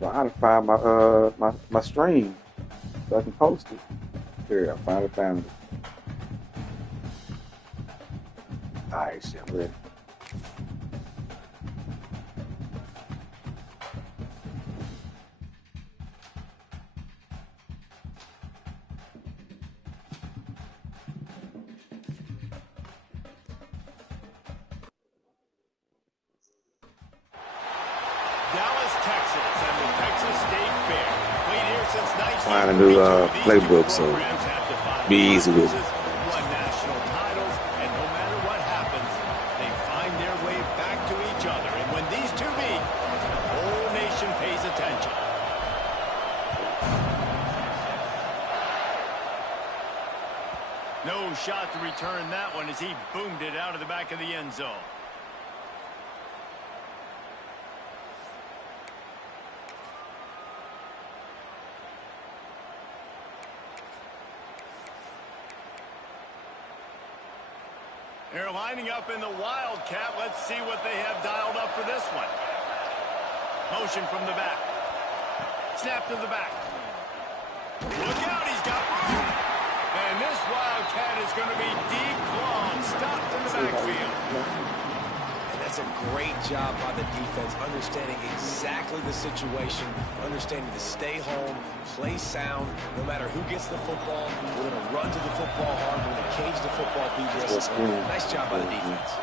So I gotta find my stream so I can post it. Here, I finally found it. Alright, shit, I'm ready. Dallas, Texas, and the Texas State Fair. Played here since Find a new 1942. playbook, so be easy with it. Won national titles, and no matter what happens, they find their way back to each other. And when these two meet, the whole nation pays attention. No shot to return that one as he boomed it out of the back of the end zone. They're lining up in the Wildcat. Let's see what they have dialed up for this one. Motion from the back. Snap to the back. Look out, he's got room. And this Wildcat is going to be deep long, stopped in the backfield. And that's a great job by the defense, understanding exactly the situation, understanding to stay home, play sound, no matter who gets the football. We're going to run to the football hard. We're going to cage the football BJS. Nice job by the defense.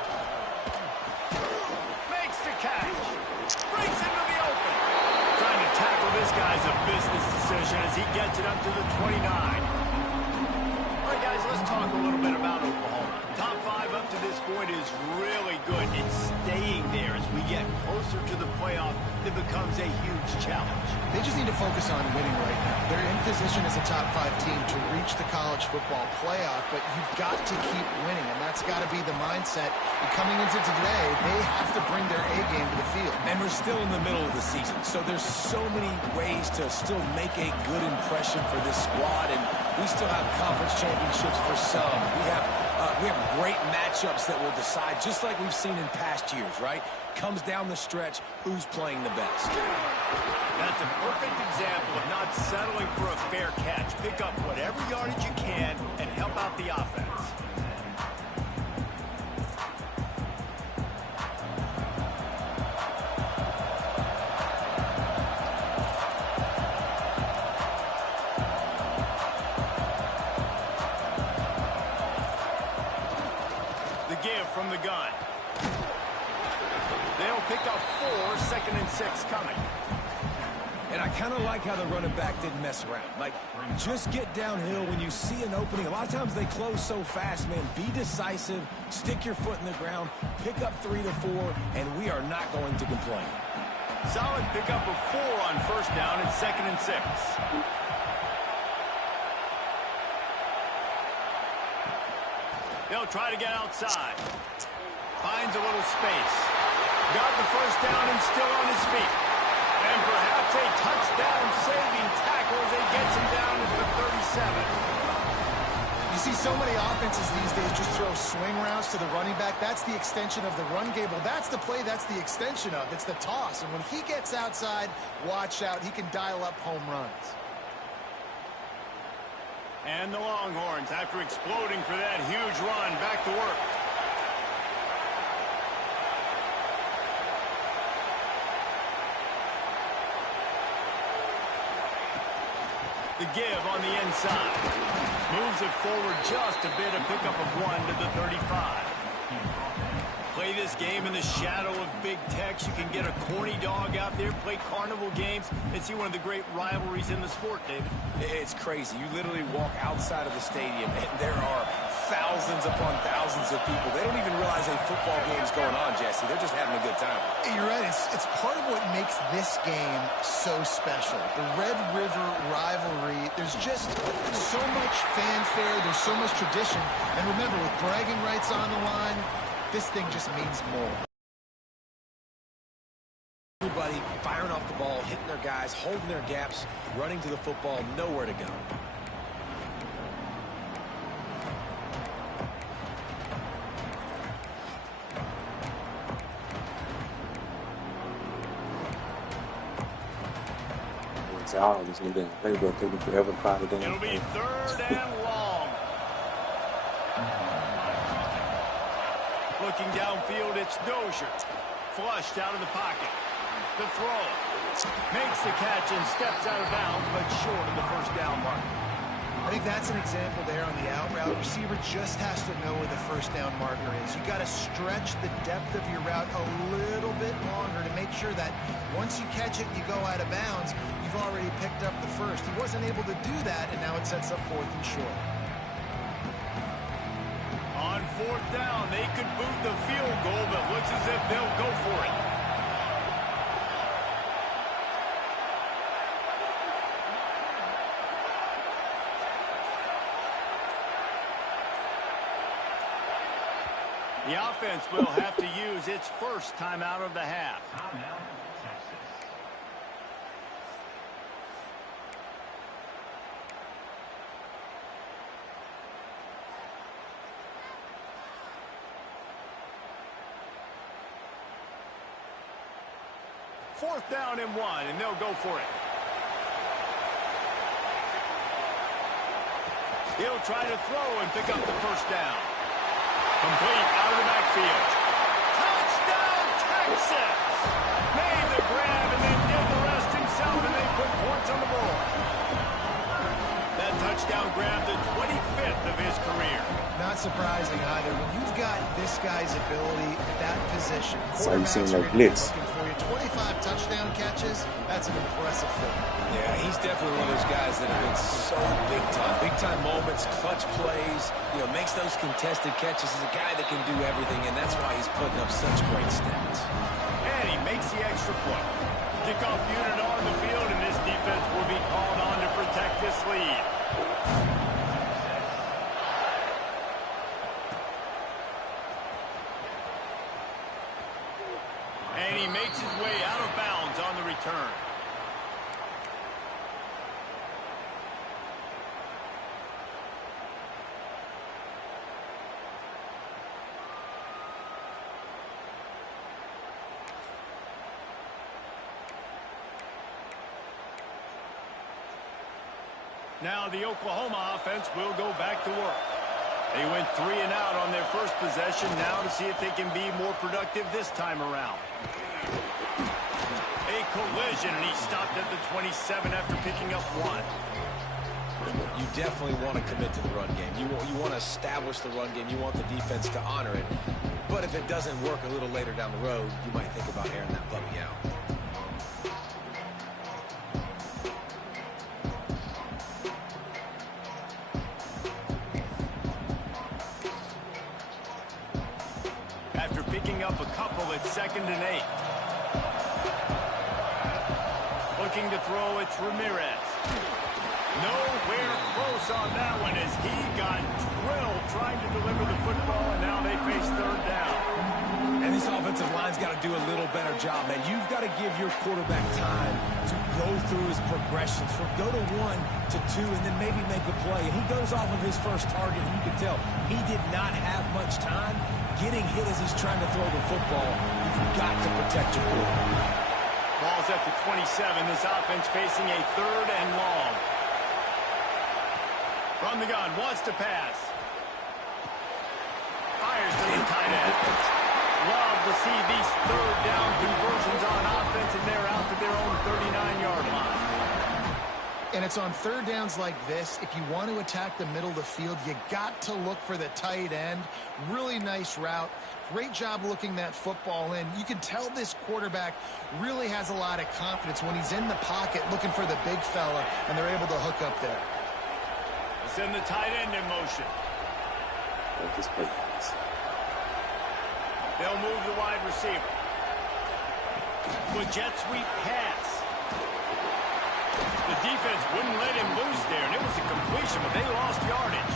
Makes the catch. Breaks into the open. Trying to tackle this guy's a business decision as he gets it up to the 29. All right, guys, let's talk a little bit about Oklahoma. Top 5 up to this point is really good. It's staying there as we get closer to the playoff. It becomes a huge challenge. They just need to focus on winning right now. They're in position as a top 5 team to reach the college football playoff, but you've got to keep winning, and that's got to be the mindset. And coming into today, they have to bring their A game to the field. And we're still in the middle of the season, so there's so many ways to still make a good impression for this squad, and we still have conference championships for some. We have great matchups that will decide, just like we've seen in past years, right? Comes down the stretch, who's playing the best. That's a perfect example of not settling for a fair catch. Pick up whatever yardage you can and help out the offense. The give from the gun. They'll pick up 4, 2nd and 6 coming. And I kind of like how the running back didn't mess around. Like, just get downhill when you see an opening. A lot of times they close so fast, man. Be decisive, stick your foot in the ground, pick up 3 to 4, and we are not going to complain. Solid pickup of 4 on 1st down and 2nd and 6. They'll try to get outside. Finds a little space. Got the 1st down and still on his feet. And perhaps a touchdown-saving tackle as he gets him down to the 37. You see so many offenses these days just throw swing routes to the running back. That's the extension of the run game. Well, that's the play that's the extension of. It's the toss. And when he gets outside, watch out. He can dial up home runs. And the Longhorns, after exploding for that huge run, back to work. The give on the inside. Moves it forward just a bit, a pickup of 1 to the 35. Play this game in the shadow of Big Tex. You can get a corny dog out there, play carnival games, and see one of the great rivalries in the sport, David. It's crazy. You literally walk outside of the stadium, and there are thousands upon thousands of people. They don't even realize a football game's going on, Jesse. They're just having a good time. You're right. It's part of what makes this game so special. The Red River rivalry, there's just so much fanfare. There's so much tradition. And remember, with bragging rights on the line, this thing just means more. Everybody firing off the ball, hitting their guys, holding their gaps, running to the football, nowhere to go. all this one down. They're going to take me forever to find it down. It'll be third and long. Looking downfield, it's Dozier. Flushed out of the pocket. The throw. Makes the catch and steps out of bounds, but short of the first down mark. I think that's an example there on the out route. Receiver just has to know where the first down marker is. You got to stretch the depth of your route a little bit longer to make sure that once you catch it and you go out of bounds, you've already picked up the first. He wasn't able to do that, and now it sets up fourth and short. On fourth down, they could boot the field goal, but looks as if they'll go for it. The offense will have to use its first timeout of the half. Fourth down and 1, and they'll go for it. He'll try to throw and pick up the first down. Complete out of the backfield. Touchdown, Texas! Made the grab and then did the rest himself, and they put points on the board. That touchdown grab, the 25th of his career. Not surprising either. When you've got this guy's ability at that position, So you seen quarterbacks that are blitz. looking for you. 25 touchdown catches, that's an impressive thing. Yeah, he's definitely one of those guys that have been so big time. Big time moments, clutch plays, makes those contested catches. He's a guy that can do everything, and that's why he's putting up such great stats. And he makes the extra point. Kickoff unit on the field, and this defense will be called on to protect this lead. And he makes his way out of bounds on the return. Now the Oklahoma offense will go back to work. They went 3 and out on their first possession, now to see if they can be more productive this time around. A collision, and he stopped at the 27 after picking up 1. You definitely want to commit to the run game. You want to establish the run game. You want the defense to honor it. But if it doesn't work a little later down the road, you might think about airing that puppy out. After picking up a couple, it's 2nd and 8. Looking to throw, it's Ramirez. Nowhere close on that one as he got drilled trying to deliver the football, and now they face 3rd down. And this offensive line's got to do a little better job, man. You've got to give your quarterback time to go through his progressions from go to 1 to 2 and then maybe make a play. And he goes off of his first target, and you can tell he did not have much time getting hit as he's trying to throw the football. You've got to protect your quarterback. Ball's at the 27. This offense facing a 3rd and long. From the gun, wants to pass. Fires to the tight end. Love to see these 3rd down conversions on offense, and they're out to their own 39-yard line. And it's on 3rd downs like this. If you want to attack the middle of the field, you got to look for the tight end. Really nice route. Great job looking that football in. You can tell this quarterback really has a lot of confidence when he's in the pocket looking for the big fella, and they're able to hook up there. Let's send the tight end in motion. They'll move the wide receiver. With jet sweep pass. The defense wouldn't let him loose there, and it was a completion, but they lost yardage.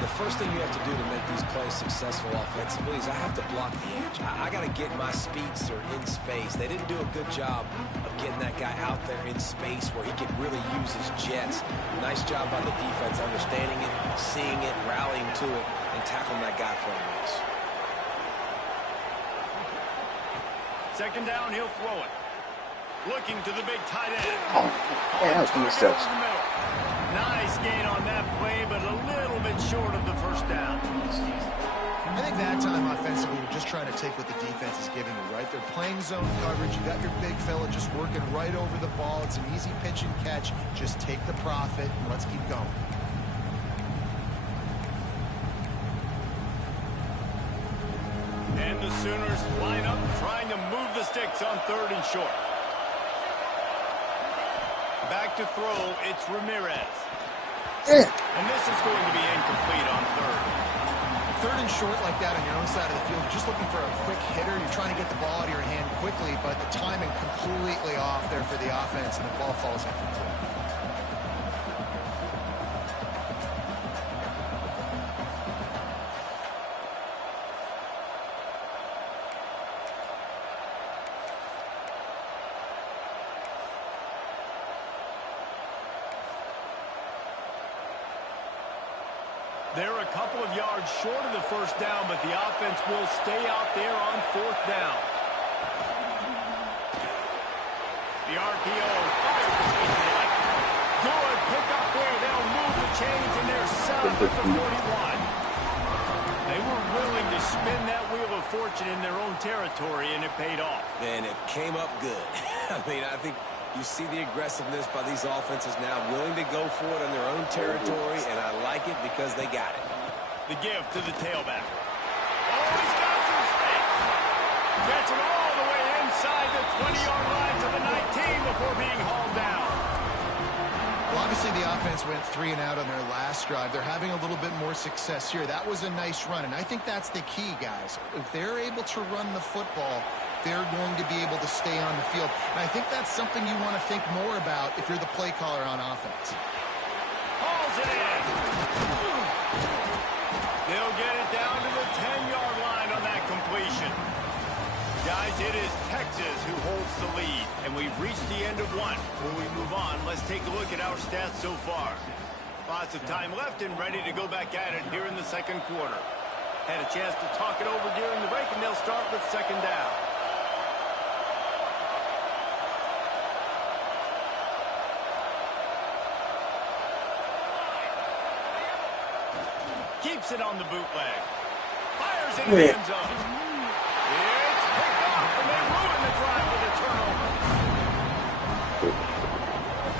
The first thing you have to do to make these plays successful offensively is I have to block the edge. I got to get my speedster in space. They didn't do a good job of getting that guy out there in space where he could really use his jets. Nice job by the defense understanding it, seeing it, rallying to it, and tackling that guy for a miss. 2nd down, he'll throw it. Looking to the big tight end. Oh, man, that was an interception. Nice gain on that play, but a little bit short of the first down. I think that time offensively, you're just trying to take what the defense is giving you, right? They're playing zone coverage. You got your big fella just working right over the ball. It's an easy pitch and catch. Just take the profit and let's keep going. And the Sooners line up trying to move the sticks on 3rd and short. Back to throw, it's Ramirez. And this is going to be incomplete on 3rd. 3rd and short like that on your own side of the field, you're just looking for a quick hitter. You're trying to get the ball out of your hand quickly, but the timing completely off there for the offense, and the ball falls incomplete. They're a couple of yards short of the first down, but the offense will stay out there on 4th down. The RPO fires. Good pick up there. They'll move the chains, and they're set up at the 41. They were willing to spin that wheel of fortune in their own territory, and it paid off. And it came up good. I mean, I think you see the aggressiveness by these offenses now, willing to go for it in their own territory, and I like it because they got it. The give to the tailback. Oh, he's got some space. Gets it all the way inside the 20-yard line to the 19 before being hauled down. Well, obviously the offense went 3 and out on their last drive. They're having a little bit more success here. That was a nice run, and I think that's the key, guys. If they're able to run the football, they're going to be able to stay on the field. And I think that's something you want to think more about if you're the play caller on offense. Hauls it in. They'll get it down to the 10-yard line on that completion. Guys, it is Texas who holds the lead, and we've reached the end of one. Before we move on, let's take a look at our stats so far. Lots of time left and ready to go back at it here in the second quarter. Had a chance to talk it over during the break, and they'll start with 2nd down. Keeps it on the bootleg. Fires into the end zone. It's picked off, and they ruin the drive with a turnover.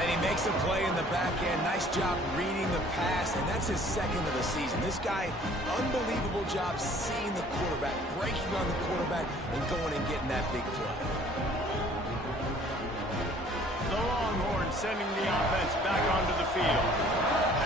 And he makes a play in the back end. Nice job reading the pass, and that's his 2nd of the season. This guy, unbelievable job seeing the quarterback, breaking on the quarterback, and going and getting that big play. The Longhorns sending the offense back onto the field.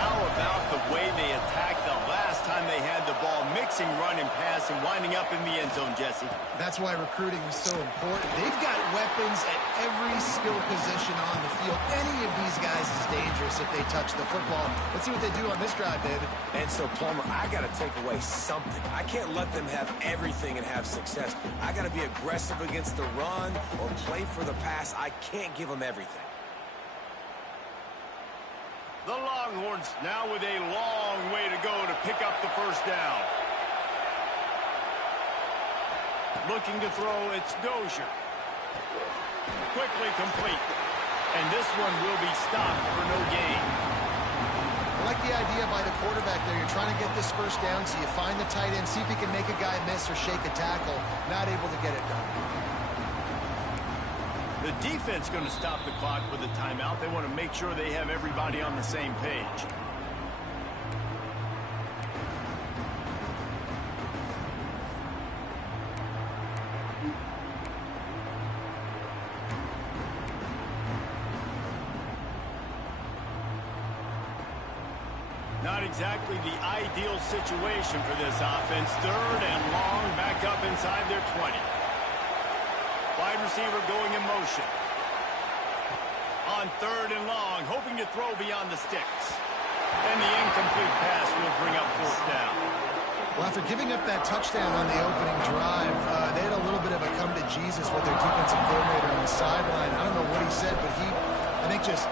How about the way they attacked the last time they had the ball, mixing run and pass and winding up in the end zone, Jesse? That's why recruiting is so important. They've got weapons at every skill position on the field. Any of these guys is dangerous if they touch the football. Let's see what they do on this drive, David. And so, Palmer, I got to take away something. I can't let them have everything and have success. I got to be aggressive against the run or play for the pass. I can't give them everything. The Longhorns now with a long way to go to pick up the first down. Looking to throw, it's Dozier. Quickly complete. And this one will be stopped for no gain. I like the idea by the quarterback there. You're trying to get this first down, so you find the tight end, see if he can make a guy miss or shake a tackle. Not able to get it done. The defense going to stop the clock with a timeout. They want to make sure they have everybody on the same page. Not exactly the ideal situation for this offense. 3rd and long, back up inside their 20. Wide receiver going in motion. On 3rd and long, hoping to throw beyond the sticks. And the incomplete pass will bring up 4th down. Well, after giving up that touchdown on the opening drive, they had a little bit of a come to Jesus with their defensive coordinator on the sideline. I don't know what he said, but he, I think, just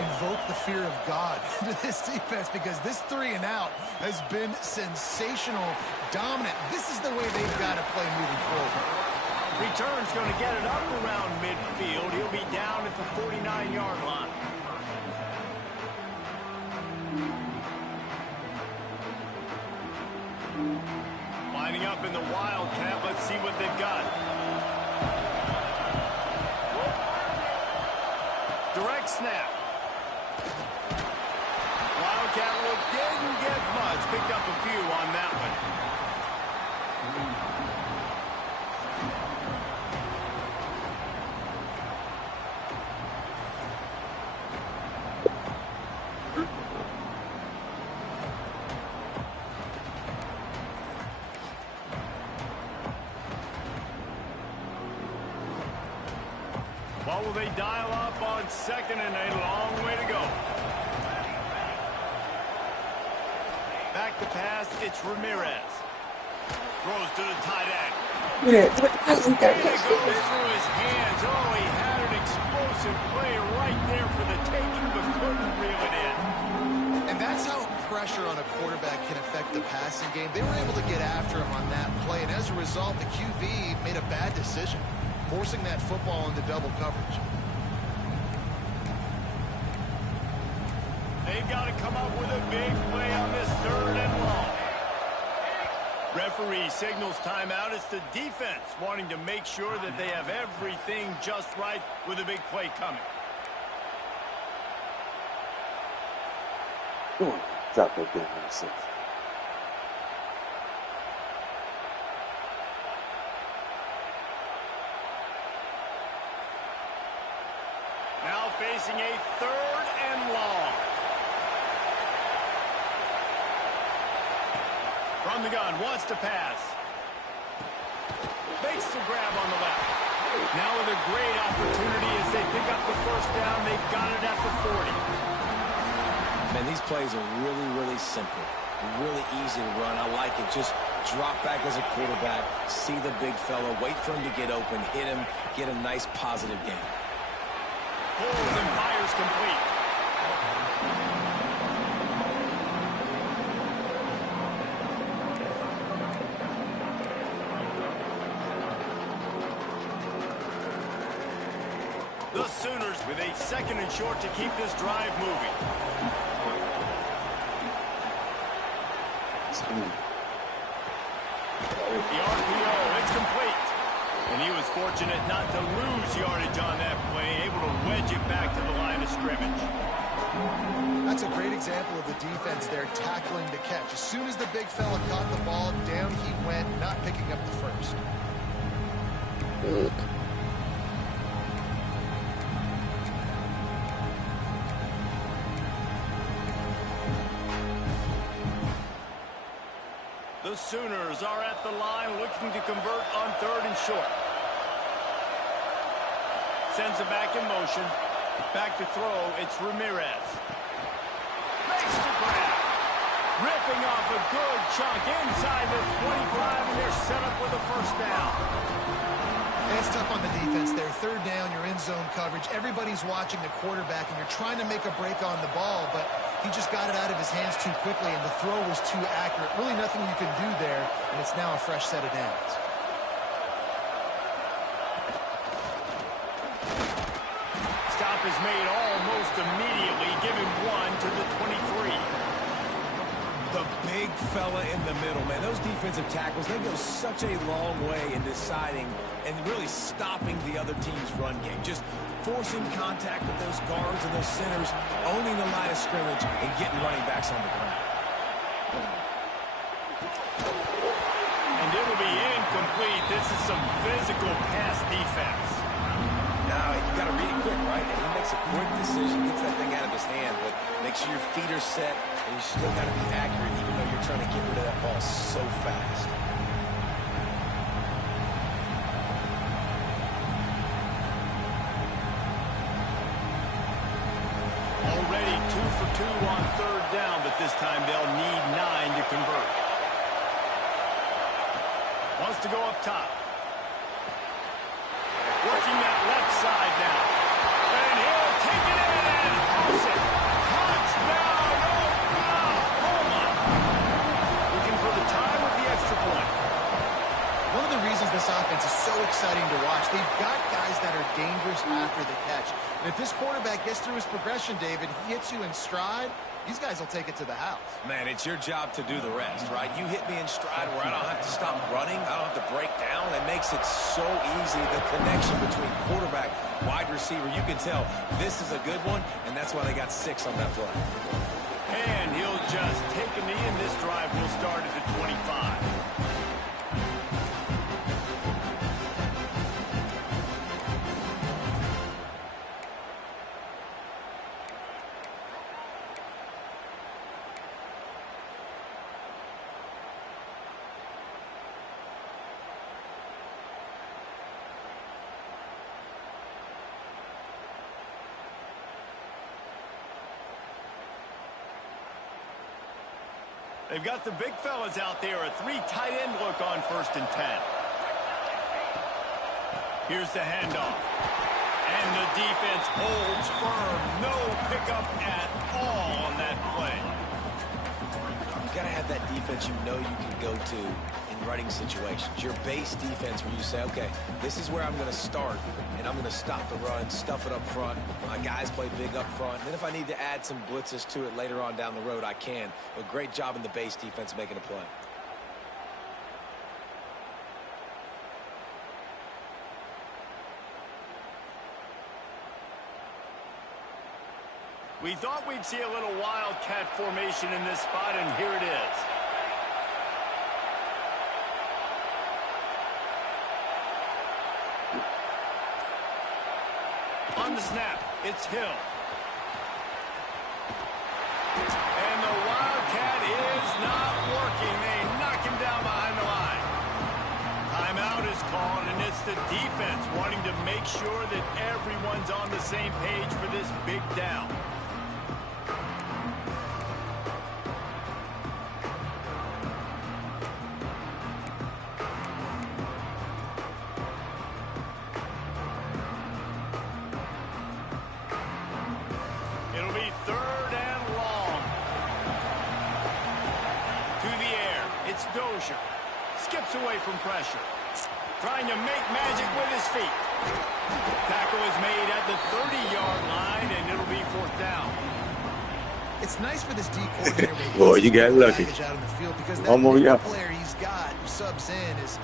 invoked the fear of God into this defense, because this 3 and out has been sensational, dominant. This is the way they've got to play moving forward. Return's going to get it up around midfield. He'll be down at the 49-yard line. Lining up in the Wildcat. Let's see what they've got. Direct snap. Wildcat look didn't get much. Picked up a few on that one. What will they dial up on second and a long way to go? Back to pass, it's Ramirez. Throws to the tight end. Look at that. And it goes through his hands. Oh, he had an explosive play right there for the taking, but couldn't reel it in. And that's how pressure on a quarterback can affect the passing game. They were able to get after him on that play, and as a result, the QB made a bad decision, forcing that football into double coverage. They've got to come up with a big play on this third and long. Referee signals timeout. It's the defense wanting to make sure that they have everything just right with a big play coming. Come on, drop that damn interception. Now facing a third and long. From the gun, wants to pass. Makes the grab on the left. Now with a great opportunity as they pick up the first down. They've got it at the 40. Man, these plays are really, really simple. Really easy to run. I like it. Just drop back as a quarterback, see the big fella, wait for him to get open, hit him, get a nice positive gain. Pulls and fires complete. The Sooners with a second and short to keep this drive moving. The RPO, it's complete. And he was fortunate not to lose yardage on that play, able to wedge it back to the line of scrimmage. That's a great example of the defense there tackling the catch. As soon as the big fella caught the ball, down he went, not picking up the first. The Sooners are at the line looking to convert on third and short. Sends it back in motion. Back to throw, it's Ramirez. Makes the grab. Ripping off a good chunk inside the 25, and they're set up with a first down. It's tough on the defense there. Third down, you're in zone coverage. Everybody's watching the quarterback, and you're trying to make a break on the ball, but he just got it out of his hands too quickly, and the throw was too accurate. Really nothing you can do there, and it's now a fresh set of downs. Stop is made almost immediately, giving one to the 23. The big fella in the middle, man. Those defensive tackles, they go such a long way in deciding and really stopping the other team's run game. Just forcing contact with those guards and those centers, owning the line of scrimmage, and getting running backs on the ground. And it'll be incomplete. This is some physical pass defense. Now, you got to read it quick, right? And he makes a quick decision, gets that thing out of his hand, but make sure your feet are set, and you still got to be accurate, even though you're trying to get rid of that ball so fast. Already 2 for 2 on third down, but this time they'll need 9 to convert. Wants to go up top. Working that left side now. And he'll take it in and house it. Touchdown, Oklahoma. Looking for the tie with the extra point. One of the reasons this offense is so exciting to they've got guys that are dangerous after the catch. And if this quarterback gets through his progression, David, he hits you in stride, these guys will take it to the house. Man, it's your job to do the rest, right? You hit me in stride where I don't have to stop running. I don't have to break down. It makes it so easy, the connection between quarterback, wide receiver. You can tell this is a good one, and that's why they got 6 on that play. And he'll just take a knee, and this drive will start at the 25. They've got the big fellas out there, a 3 tight end look on 1st and 10. Here's the handoff. And the defense holds firm. No pickup at all on that play. You got to have that defense you know you can go to in running situations. Your base defense where you say, okay, this is where I'm going to start, and I'm going to stop the run, stuff it up front. My guys play big up front. And then if I need to add some blitzes to it later on down the road, I can. But great job in the base defense making a play. We thought we'd see a little wildcat formation in this spot, and here it is. On the snap, it's Hill. And the wildcat is not working. They knock him down behind the line. Timeout is called, and it's the defense wanting to make sure that everyone's on the same page for this big down. It'll be 3rd and long. To the air, it's Dozier. Skips away from pressure. Trying to make magic with his feet. Tackle is made at the 30-yard line, and it'll be 4th down. It's nice for this D coordinator. Boy, you got lucky. Out in the field because One more that yard. player he's got who subs in is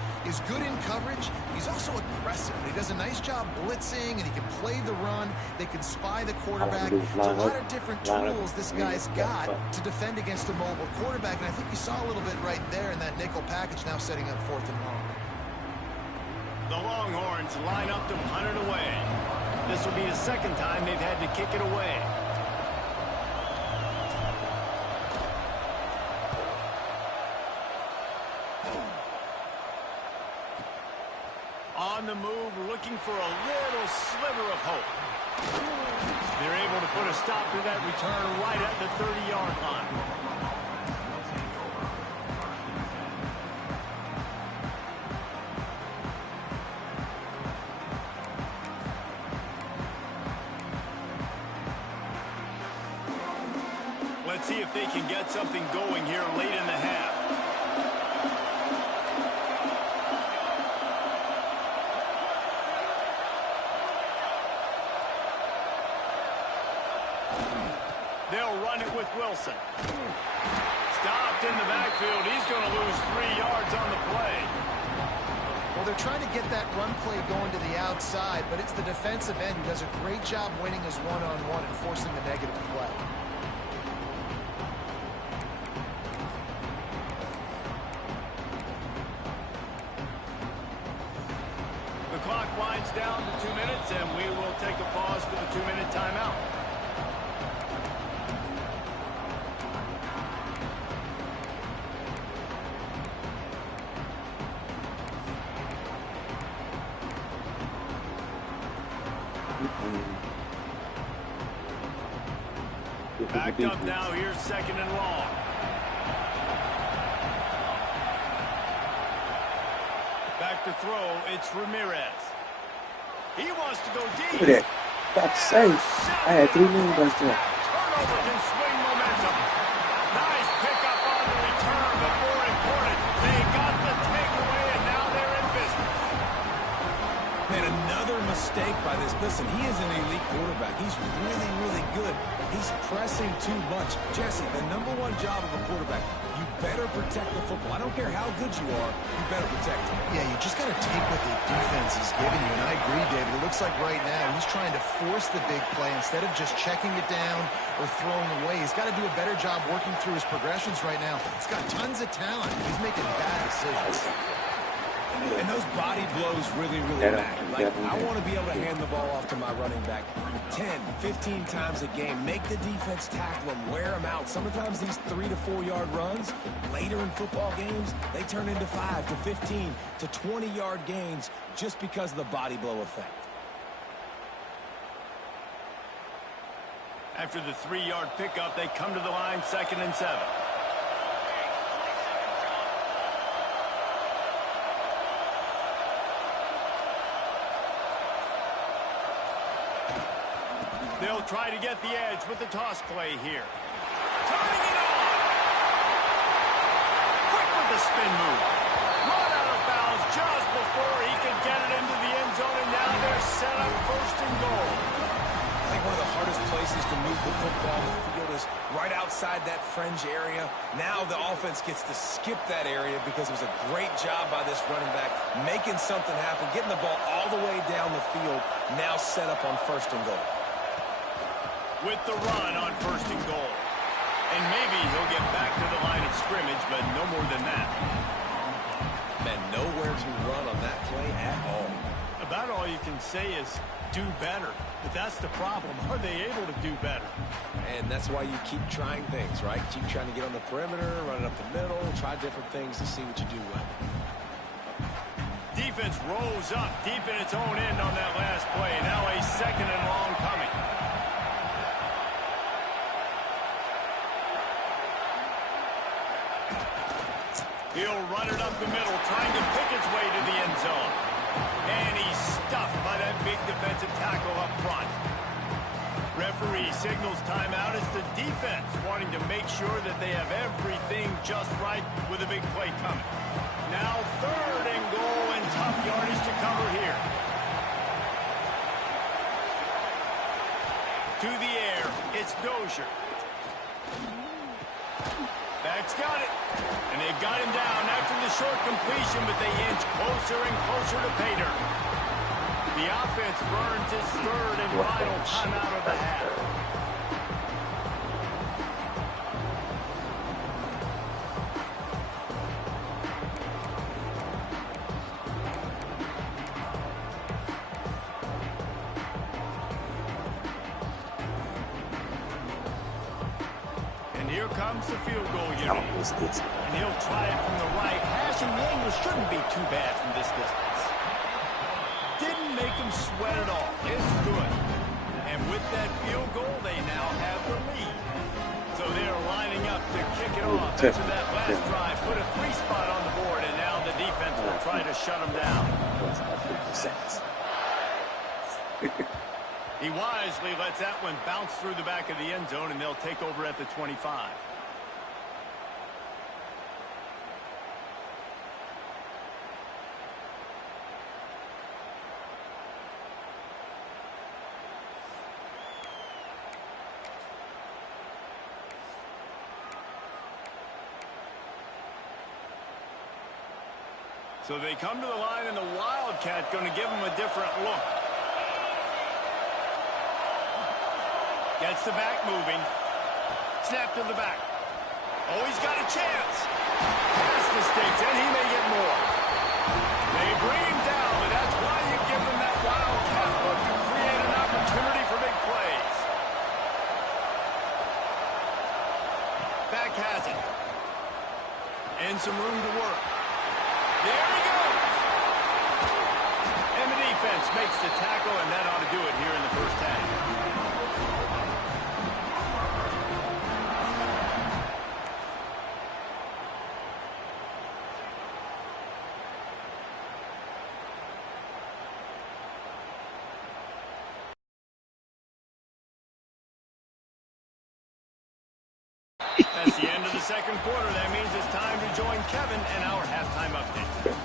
good in coverage. He's also aggressive. He does a nice job blitzing, and he can play the run. They can spy the quarterback. There's a lot of different tools this guy's got to defend against a mobile quarterback, and I think you saw a little bit right there in that nickel package, now setting up 4th and long. The Longhorns line up to punt it away. This will be the 2nd time they've had to kick it away. On the move, looking for a little sliver of hope. They're able to put a stop to that return right at the 30-yard line. Let's see if they can get something going here late in the half. They'll run it with Wilson. Stopped in the backfield. He's going to lose 3 yards on the play. Well, they're trying to get that run play going to the outside, but it's the defensive end who does a great job winning his one-on-one and forcing the negative play. The clock winds down to 2 minutes, and we will take a pause for the 2-minute timeout. Backed up now, here's 2nd and long. Back to throw, it's Ramirez. He wants to go deep. Look at that. That's safe. I had 3 men right there. Turnover can swing momentum. Nice pickup on the return, but more important, they got the takeaway, and now they're in business. Man, by this. Listen, he is an elite quarterback. He's really, really good. He's pressing too much. Jesse, the #1 job of a quarterback, you better protect the football. I don't care how good you are, you better protect it. Yeah, you just got to take what the defense is giving you. And I agree, David. It looks like right now he's trying to force the big play instead of just checking it down or throwing away. He's got to do a better job working through his progressions right now. He's got tons of talent. He's making bad decisions. And those body blows really, really matter. Like, I want to be able to hand the ball off to my running back 10, 15 times a game. Make the defense tackle him, wear him out. Sometimes these 3 to 4 yard runs, later in football games, they turn into 5 to 15 to 20 yard gains just because of the body blow effect. After the 3-yard pickup, they come to the line, 2nd and 7. They'll try to get the edge with the toss play here. Turning it on! Quick with the spin move. Run out of bounds just before he could get it into the end zone, and now they're set up 1st and goal. I think one of the hardest places to move the football, the field, is right outside that fringe area. Now the offense gets to skip that area because it was a great job by this running back, making something happen, getting the ball all the way down the field, now set up on 1st and goal. With the run on 1st and goal. And maybe he'll get back to the line of scrimmage, but no more than that. Man, nowhere to run on that play at all. About all you can say is do better. But that's the problem. Are they able to do better? And that's why you keep trying things, right? Keep trying to get on the perimeter, run it up the middle, try different things to see what you do well. Defense rose up deep in its own end on that last play. Now a 2nd and long coming. He'll run it up the middle, trying to pick its way to the end zone. And he's stuffed by that big defensive tackle up front. Referee signals timeout as the defense wanting to make sure that they have everything just right with a big play coming. Now 3rd and goal and tough yardage to cover here. To the air, it's Dozier. Back's got it. And they've got him down after the short completion, but they inch closer and closer to pay dirt. The offense burns its 3rd and final timeout of the half. Here comes the field goal unit. And he'll try it from the right hash, and the angle shouldn't be too bad from this distance. Didn't make them sweat at all. It's good. And with that field goal, they now have the lead. So they're lining up to kick it off after that last drive. Put a 3 spot on the board, and now the defense will try to shut them down. He wisely lets that one bounce through the back of the end zone, and they'll take over at the 25. So they come to the line, and the Wildcat going to give them a different look. Gets the back moving. Snap to the back. Oh, he's got a chance. Past the stakes, and he may get more. They bring him down, but that's why you give them that Wildcat look to create an opportunity for big plays. Back has it. And some room to work. There he goes. And the defense makes the tackle, and that ought to do it here in the first half. That's the end of the second quarter. That means it's time to join Kevin and our halftime update.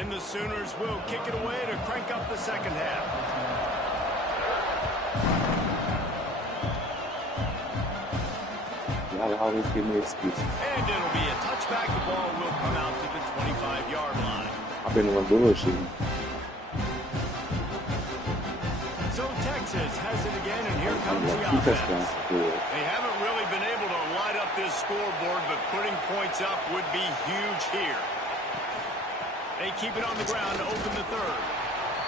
And the Sooners will kick it away to crank up the second half. Y'all always give me excuses. And it'll be a touchback. The ball will come out to the 25-yard line. I've been on bullshit. So Texas has it again, and here comes the Two touchdowns offense. for good. They haven't really been able to light up this scoreboard, but putting points up would be huge here. They keep it on the ground to open the third.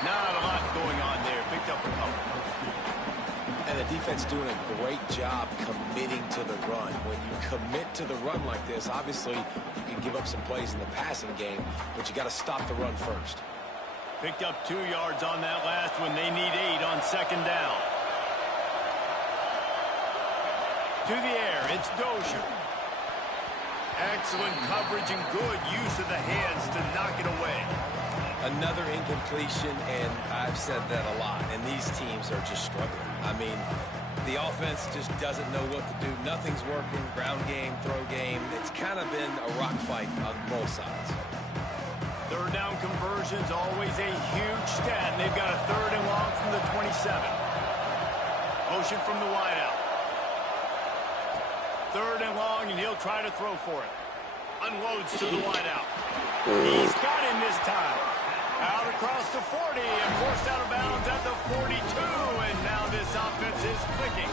Not a lot going on there. Picked up a couple. And the defense doing a great job committing to the run. When you commit to the run like this, obviously you can give up some plays in the passing game, but you got to stop the run first. Picked up 2 yards on that last one. They need 8 on second down. To the air, it's Dozier. Excellent coverage and good use of the hands to knock it away. Another incompletion, and I've said that a lot, and these teams are just struggling. I mean, the offense just doesn't know what to do. Nothing's working. Ground game, throw game. It's kind of been a rock fight on both sides. Third down conversions, always a huge stat, and they've got a third and long from the 27. Motion from the wideout. Third and long, and he'll try to throw for it. Unloads to the wideout. He's got him this time. Out across the 40 and forced out of bounds at the 42, and now this offense is clicking.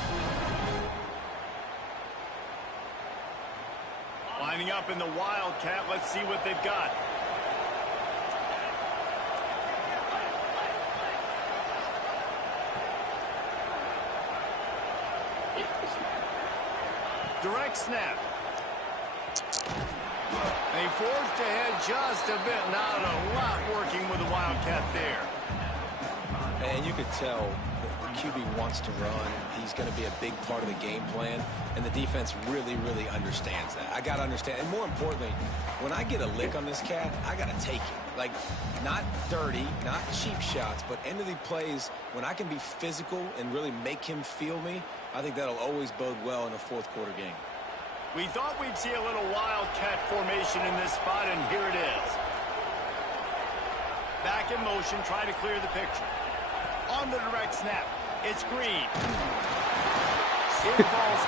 Lining up in the Wildcat, let's see what they've got. Direct snap. They forced ahead just a bit. Not a lot working with the Wildcat there. And you could tell the QB wants to run. He's going to be a big part of the game plan. And the defense really, really understands that. I got to understand. And more importantly, when I get a lick on this cat, I got to take it. Like, not dirty, not cheap shots, but end of the plays, when I can be physical and really make him feel me, I think that'll always bode well in a fourth quarter game. We thought we'd see a little Wildcat formation in this spot, and here it is. Back in motion, try to clear the picture. On the direct snap, it's Green. It falls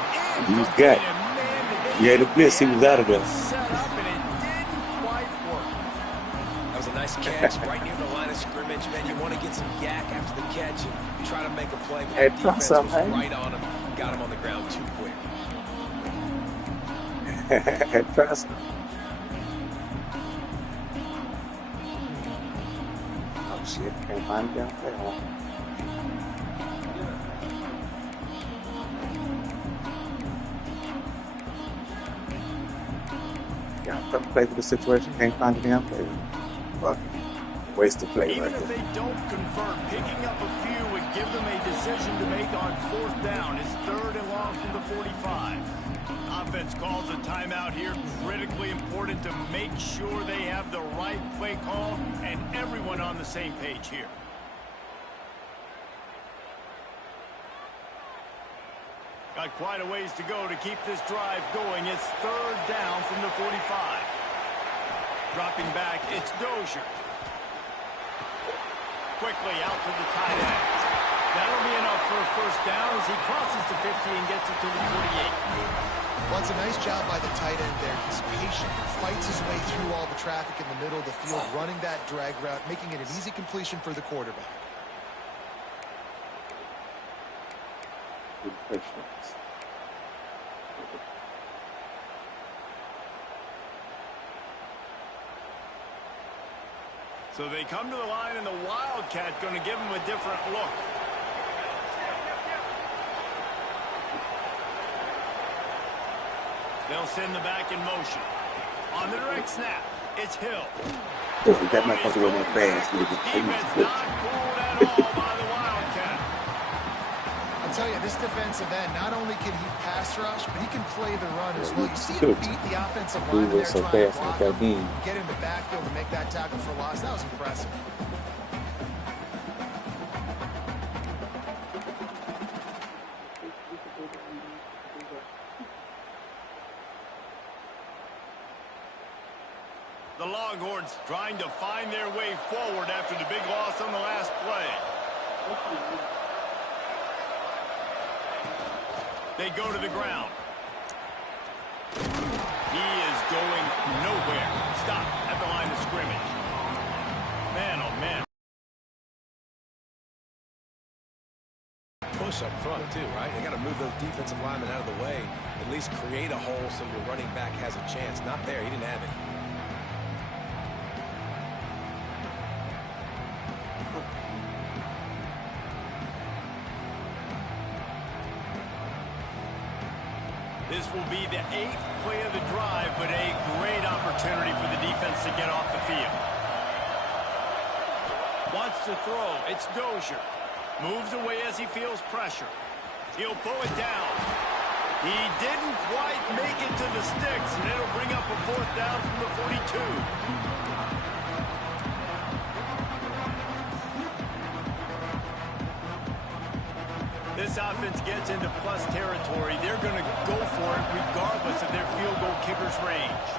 in. He's got it. Man, he had a blitz, he was out of there. Set up, and it didn't quite work. That was a nice catch right near the line of scrimmage. Man, you want to get some yak after the catch and try to make a play. But Hey, the try defense some, was hey. right on him, got him on the ground too quick. Trust me. Oh shit, can't find it down there. Huh? Yeah, tough play for the situation, can't find it down there. Fuck. Waste of play Even right if there. they don't convert, picking up a few would give them a decision to make on fourth down. It's third and long from the 45. Offense calls a timeout here. Critically important to make sure they have the right play call and everyone on the same page here. Got quite a ways to go to keep this drive going. It's third down from the 45. Dropping back, it's Dozier. Quickly out to the tight end. That'll be enough for a first down as he crosses the 50 and gets it to the 48. Well, it's a nice job by the tight end there. He's patient, fights his way through all the traffic in the middle of the field, running that drag route, making it an easy completion for the quarterback. Good patience. So they come to the line, and the Wildcat going to give him a different look. They'll send the back in motion. On the direct snap, it's Hill. Oh, that motherfucker went in fast. Defense not fooled at all by the Wildcat. I'll tell you, this defensive end, not only can he pass rush, but he can play the run as well. You see him beat the offensive line there, so trying to fast block like that him, get in the backfield and make that tackle for loss. That was impressive. The long Longhorns trying to find their way forward after the big loss on the last play. They go to the ground. He is going nowhere. Stop at the line of scrimmage. Man, oh man. Push up front too, right? You got to move those defensive linemen out of the way. At least create a hole so your running back has a chance. Not there. He didn't have it. This will be the 8th play of the drive, but a great opportunity for the defense to get off the field. Wants to throw. It's Dozier. Moves away as he feels pressure. He'll pull it down. He didn't quite make it to the sticks, and it'll bring up a 4th down from the 42. This offense gets into plus territory. They're going to go for it regardless of their field goal kicker's range.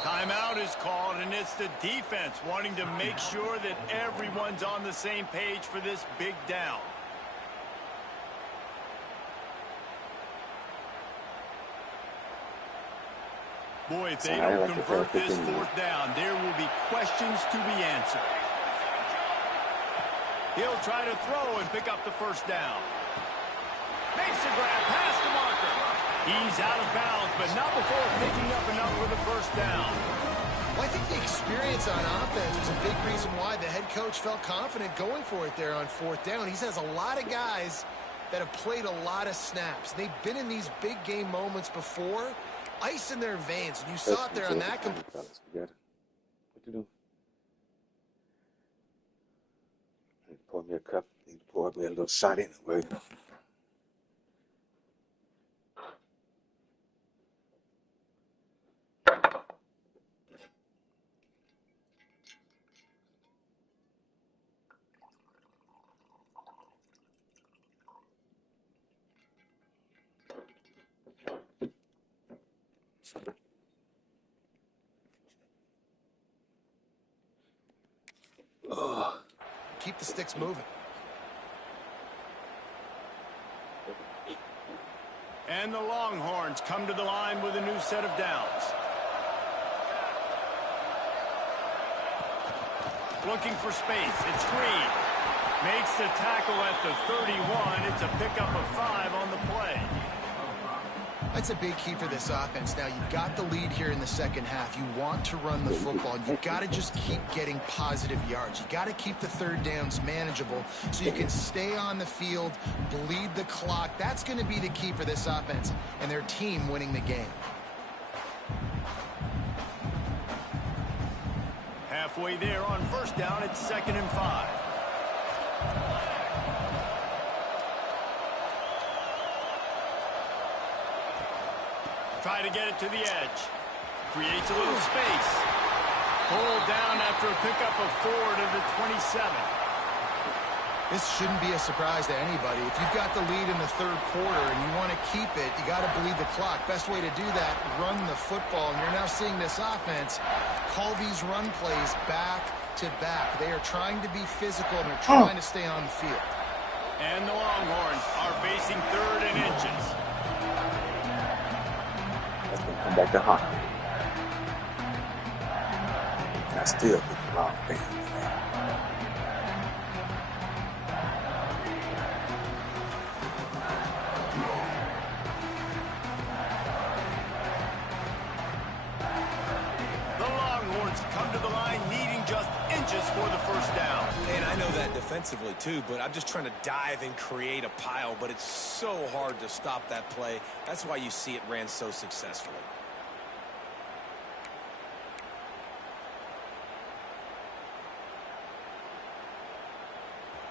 Timeout is called, and it's the defense wanting to make sure that everyone's on the same page for this big down. Boy, if they don't convert this 4th down, there will be questions to be answered. He'll try to throw and pick up the 1st down. Makes a grab past the marker. He's out of bounds, but not before picking up enough for the 1st down. Well, I think the experience on offense was a big reason why the head coach felt confident going for it there on 4th down. He has a lot of guys that have played a lot of snaps. They've been in these big game moments before. Ice in their veins, and you saw it there on that. What you do? Pour me a cup. Pour me a little shot anyway. Keep the sticks moving. And the Longhorns come to the line with a new set of downs. Looking for space. It's Green. Makes the tackle at the 31. It's a pickup of 5 on the play. That's a big key for this offense. Now, you've got the lead here in the second half. You want to run the football. You've got to just keep getting positive yards. You've got to keep the 3rd downs manageable so you can stay on the field, bleed the clock. That's going to be the key for this offense and their team winning the game. Halfway there on 1st down, it's 2nd and 5. Try to get it to the edge. Creates a little space. Pulled down after a pickup of 4 to the 27. This shouldn't be a surprise to anybody. If you've got the lead in the 3rd quarter and you want to keep it, you got to bleed the clock. Best way to do that, run the football. And you're now seeing this offense call these run plays back to back. They are trying to be physical and they're trying to stay on the field. And the Longhorns are facing 3rd and inches. Come back to hunt. I still think the wrong thing. The Longhorns come to the line needing just inches for the 1st down. And I know that defensively too, but I'm just trying to dive and create a pile, but it's so hard to stop that play. That's why you see it ran so successfully.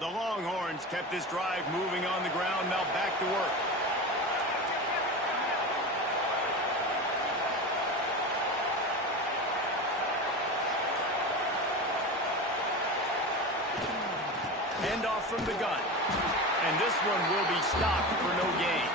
The Longhorns kept this drive moving on the ground, now back to work. Handoff from the gun. And this one will be stopped for no gain.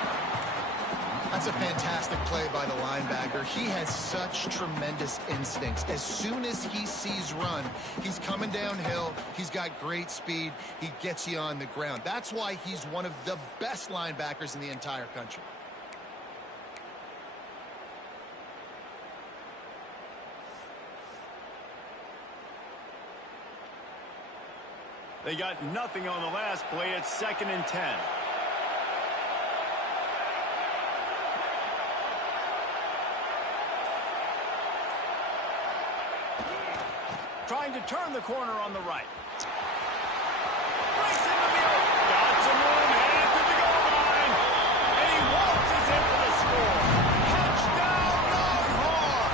That's a fantastic play by the linebacker. He has such tremendous instincts. As soon as he sees run, he's coming downhill. He's got great speed. He gets you on the ground. That's why he's one of the best linebackers in the entire country. They got nothing on the last play. It's 2nd and 10. Trying to turn the corner on the right. Breaks into the open. Got some room, headed to the goal line. And he waltzes in for the score. Touchdown, Longhorn!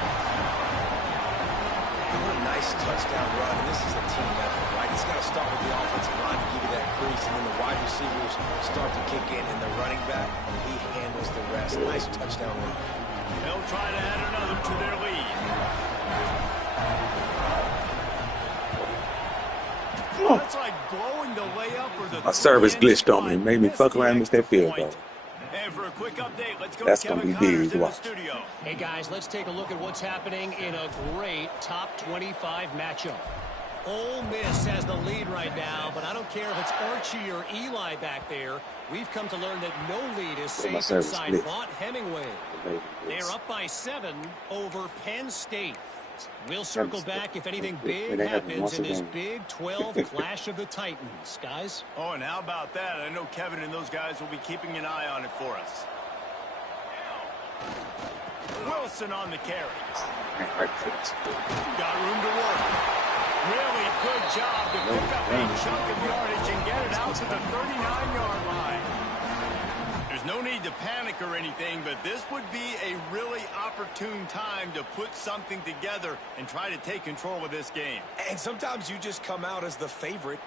What a nice touchdown run. And this is a team effort, right? It's got to start with the offensive line to give you that crease, and then the wide receivers start to kick in, and the running back, he handles the rest. Nice touchdown run. They'll try to add another to their lead. That's like blowing the layup or the My service glitched on me. It made me fuck around and miss that field goal. And for a quick update, let's go That's to gonna Kevin be Connors big to in the watch. studio. Hey guys, let's take a look at what's happening in a great top 25 matchup. Ole Miss has the lead right now, but I don't care if it's Archie or Eli back there. We've come to learn that no lead is My safe service inside glitched. Vaught Hemingway. They're up by 7 over Penn State. We'll circle back if anything big happens in this Big 12 Clash of the Titans. Guys? Oh, and how about that? I know Kevin and those guys will be keeping an eye on it for us. Wilson on the carry. Got room to work. Really good job to pick up a chunk of yardage and get it out to the 39-yard line. There's no need to panic or anything, but this would be a really opportune time to put something together and try to take control of this game. And sometimes you just come out as the favorite,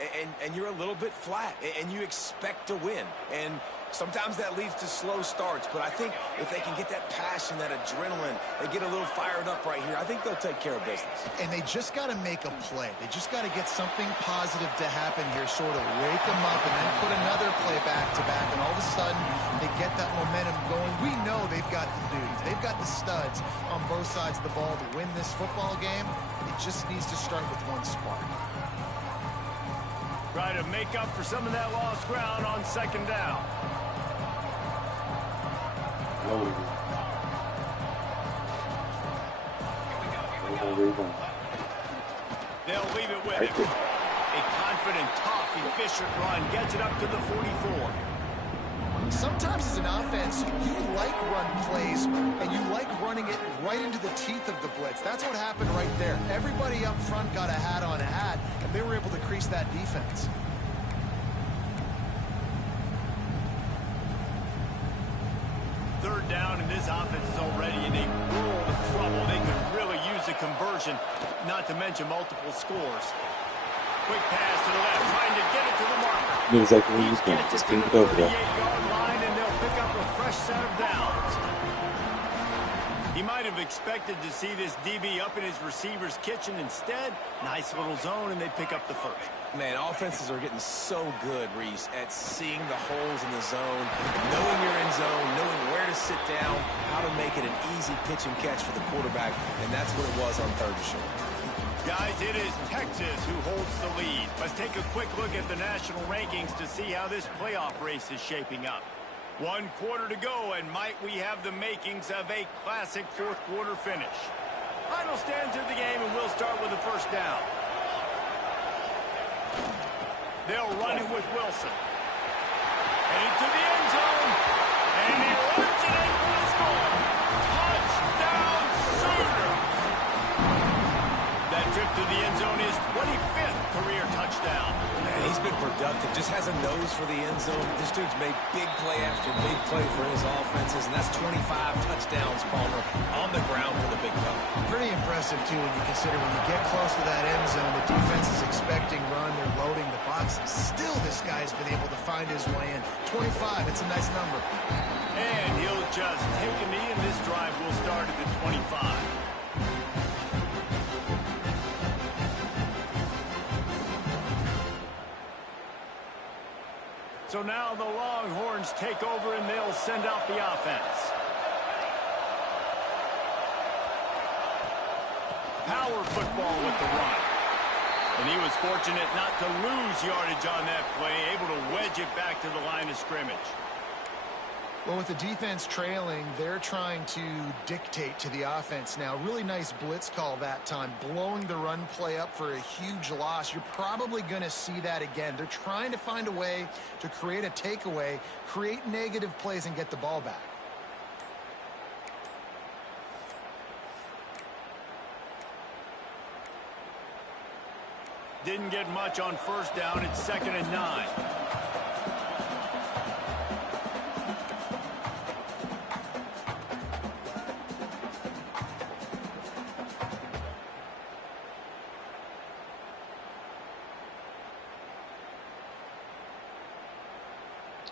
and you're a little bit flat, and you expect to win. And sometimes that leads to slow starts, but I think if they can get that passion, that adrenaline, they get a little fired up right here, I think they'll take care of business. And they just got to make a play. They just got to get something positive to happen here, sort of wake them up, and then put another play back-to-back, and all of a sudden they get that momentum going. We know they've got the dudes. They've got the studs on both sides of the ball to win this football game. It just needs to start with one spark. Try to make up for some of that lost ground on 2nd down. They'll leave it with him. A confident, tough, efficient run gets it up to the 44. Sometimes as an offense, you like run plays, and you like running it right into the teeth of the blitz. That's what happened right there. Everybody up front got a hat on a hat, and they were able to crease that defense. Third down, and this offense is already in a world of trouble. They could really use a conversion, not to mention multiple scores. Quick pass to the left, trying to get it to the marker. Knew exactly where he was He going. gets Just it to keep the it over there. 38-yard line, and they'll pick up a fresh set of downs. He might have expected to see this DB up in his receiver's kitchen. Instead, nice little zone, and they pick up the first. Man, offenses are getting so good, Reese, at seeing the holes in the zone, knowing you're in zone, knowing where to sit down, how to make it an easy pitch and catch for the quarterback, and that's what it was on 3rd and short. Guys, it is Texas who holds the lead. Let's take a quick look at the national rankings to see how this playoff race is shaping up. 1 quarter to go, and might we have the makings of a classic 4th quarter finish. Final stands of the game, and we'll start with the first down. They'll run it with Wilson. Headed to the end zone, and he runs it in for the score. Touchdown, Sooner! That trip to the end zone is 25th career touchdown. Man, he's been productive, just has a nose for the end zone. This dude's made big play after big play for his offenses, and that's 25 touchdowns, Palmer, on the ground for the big fella. Pretty impressive, too, when you consider when you get close to that end zone, the defense is expecting run, they're loading the box. Still, this guy's been able to find his way in. 25, it's a nice number. And he'll just take a knee, and this drive will start at the 25. So now the Longhorns take over, and they'll send out the offense. power football with the run. And he was fortunate not to lose yardage on that play, able to wedge it back to the line of scrimmage. Well, with the defense trailing, they're trying to dictate to the offense now. Really nice blitz call that time, blowing the run play up for a huge loss. You're probably going to see that again. They're trying to find a way to create a takeaway, create negative plays, and get the ball back. Didn't get much on first down. It's 2nd and 9.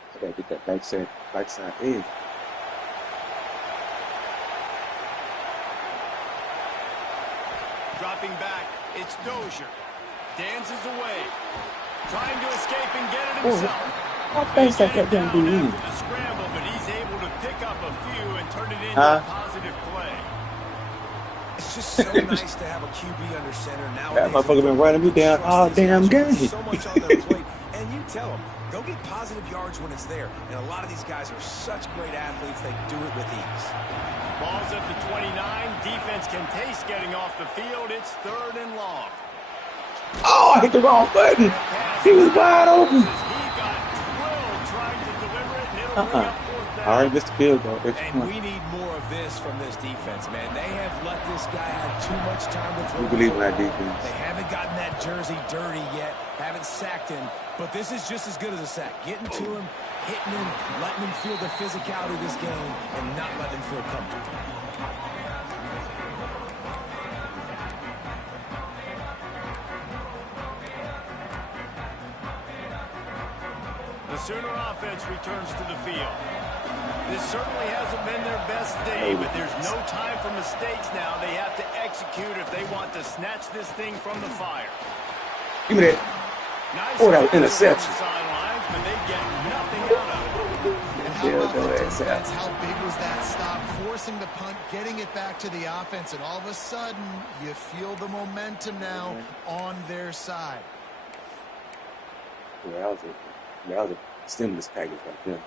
I gotta get that backside edge. Dropping back, it's Dozier. Dances away. Trying to escape and get it himself. How fast that damn Down dude after the scramble, but he's able to pick up a few and turn it into a positive play. It's just so nice to have a QB under center now. That motherfucker been running me down all damn game. So much on their plate, and you tell them they'll get positive yards when it's there. And a lot of these guys are such great athletes; they do it with ease. Ball's at the 29. Defense can taste getting off the field. It's 3rd and long. Oh, I hit the wrong button. He was wide open. He got drilled trying to deliver it, and it'll bring up 4th down. All right, missed the field goal. And we need more of this from this defense, man. They have let this guy have too much time to throw. We believe in that defense. They haven't gotten that jersey dirty yet, haven't sacked him, but this is just as good as a sack. Getting to him, hitting him, letting him feel the physicality of this game, and not letting him feel comfortable. The Sooner offense returns to the field. This certainly hasn't been their best day, but there's no time for mistakes now. They have to execute if they want to snatch this thing from the fire. Give me that. Nice Oh, that was interception. Sidelines, but they get nothing out of it. And how about the defense? How big was that stop? Forcing the punt, getting it back to the offense, and all of a sudden, you feel the momentum now on their side. Yeah, that was a stimulus package right there.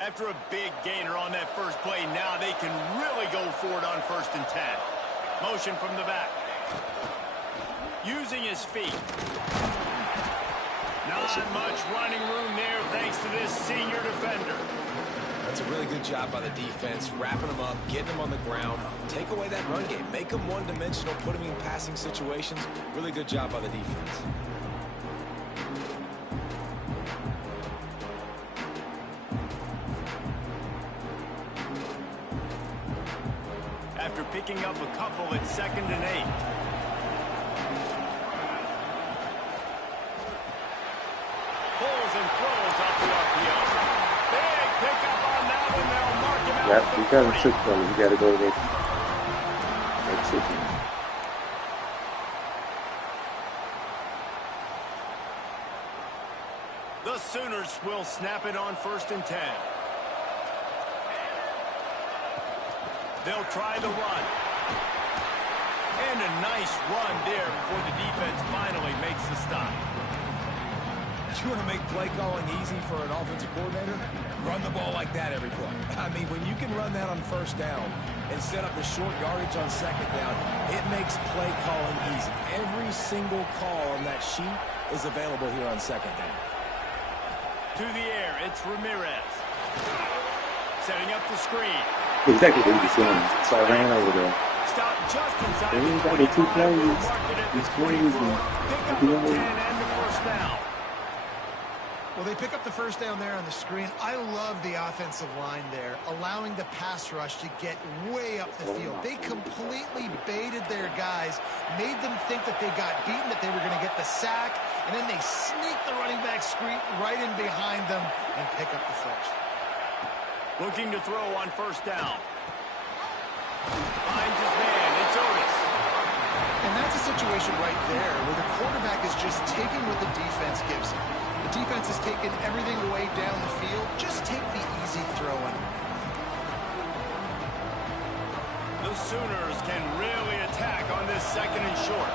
After a big gainer on that first play, now they can really go for it on 1st and 10. Motion from the back. Using his feet. Not much running room there thanks to this senior defender. That's a really good job by the defense, wrapping them up, getting them on the ground. Take away that run game. Make them one-dimensional, put them in passing situations. Really good job by the defense. After picking up a couple at 2nd and 8. Pulls and throws off the RPO. Big pickup on that one. They'll mark him out. Yeah, you got a trick fellas. You got to go there. That's tricky. The Sooners will snap it on 1st and 10. They'll try the run. And a nice run there before the defense finally makes the stop. You want to make play calling easy for an offensive coordinator? Run the ball like that every play. I mean, when you can run that on 1st down and set up a short yardage on 2nd down, it makes play calling easy. Every single call on that sheet is available here on 2nd down. To the air, it's Ramirez. Setting up the screen. Exactly what he was doing. So I ran over there. Stop just inside They the ain't got the 2 25. plays. Mark it at He's the 20s 24. Pick up the 10 and the 1st down. Well, they pick up the 1st down there on the screen. I love the offensive line there, allowing the pass rush to get way up the field. They completely baited their guys, made them think that they got beaten, that they were going to get the sack, and then they sneak the running back screen right in behind them and pick up the first. Looking to throw on 1st down. Finds his man. It's Otis. And that's a situation right there where the quarterback is just taking what the defense gives him. The defense is taking everything away down the field. Just take the easy throw in. The those Sooners can really attack on this second and short.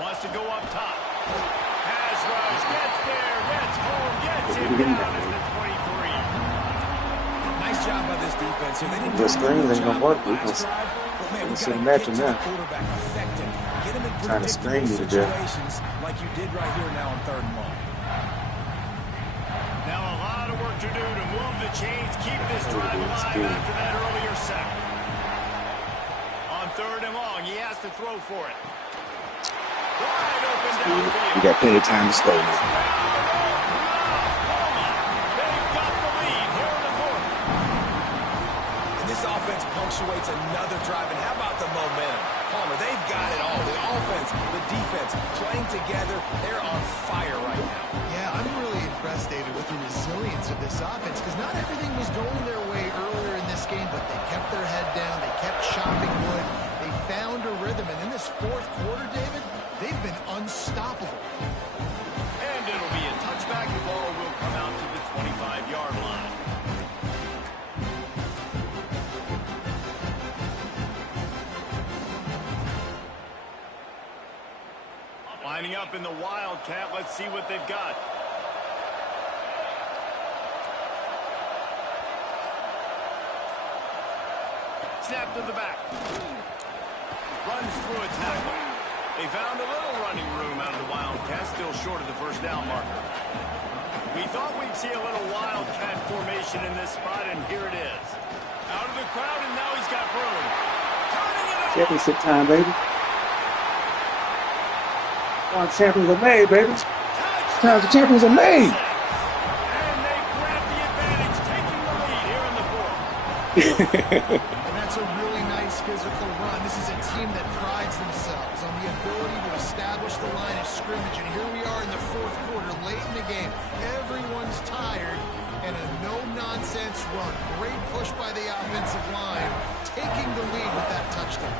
Wants to go up top. Has rush, gets there, gets home, gets it down at the 23. Nice job by this defense here. They didn't The screens ain't gonna work. We last drive, but man, we see gotta matching get to the now. quarterback effective. Get him in Trying to screen predictable you to death. situations like you did right here now on 3rd and long. Now a lot of work to do to move the chains, keep this drive alive after that earlier sack. On 3rd and long, he has to throw for it. Wide open downfield. You got plenty of time to score now. They've got the lead here in the 4th. And this offense punctuates another drive. And how about the momentum? Palmer, they've got it all. The offense, the defense, playing together. They're on fire right now. Yeah, I'm really impressed, David, with the resilience of this offense, because not everything was going their way earlier in this game, but they kept their head down. They kept chopping wood. They found a rhythm. And in this 4th quarter, David, they've been unstoppable. And it'll be a touchback. The ball will come out to the 25-yard line. Lining up in the Wildcat. Let's see what they've got. Snap to the back. Runs through a tackle. They found a little running room out of the Wildcat, still short of the 1st down marker. We thought we'd see a little Wildcat formation in this spot, and here it is. Out of the crowd, and now he's got room. Turning it over. Championship time, baby. Champions are made, baby. Times the champions are made. And they grab the advantage, taking the lead here in the 4th. And that's a really nice physical run. This is a team that prides themselves on the ability to establish the line of scrimmage. And here we are in the 4th quarter, late in the game. Everyone's tired, and a no-nonsense run. Great push by the offensive line, taking the lead with that touchdown.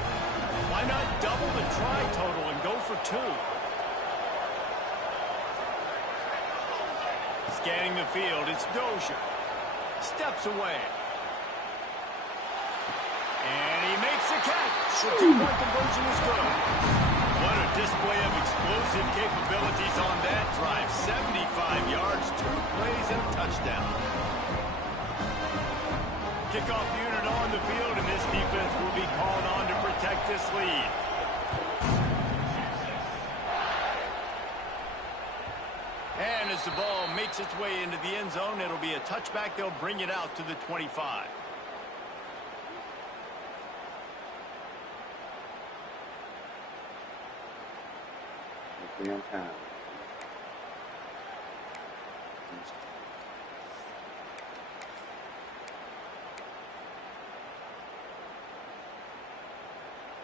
Why not double the try total and go for 2? Scanning the field, it's Dozier. Steps away. And he makes the catch. The 2-point conversion is good. What a display of explosive capabilities on that drive. 75 yards, 2 plays, and a touchdown. Kickoff unit on the field, and this defense will be called on to protect this lead. And as the ball makes its way into the end zone, it'll be a touchback. They'll bring it out to the 25. Be on time.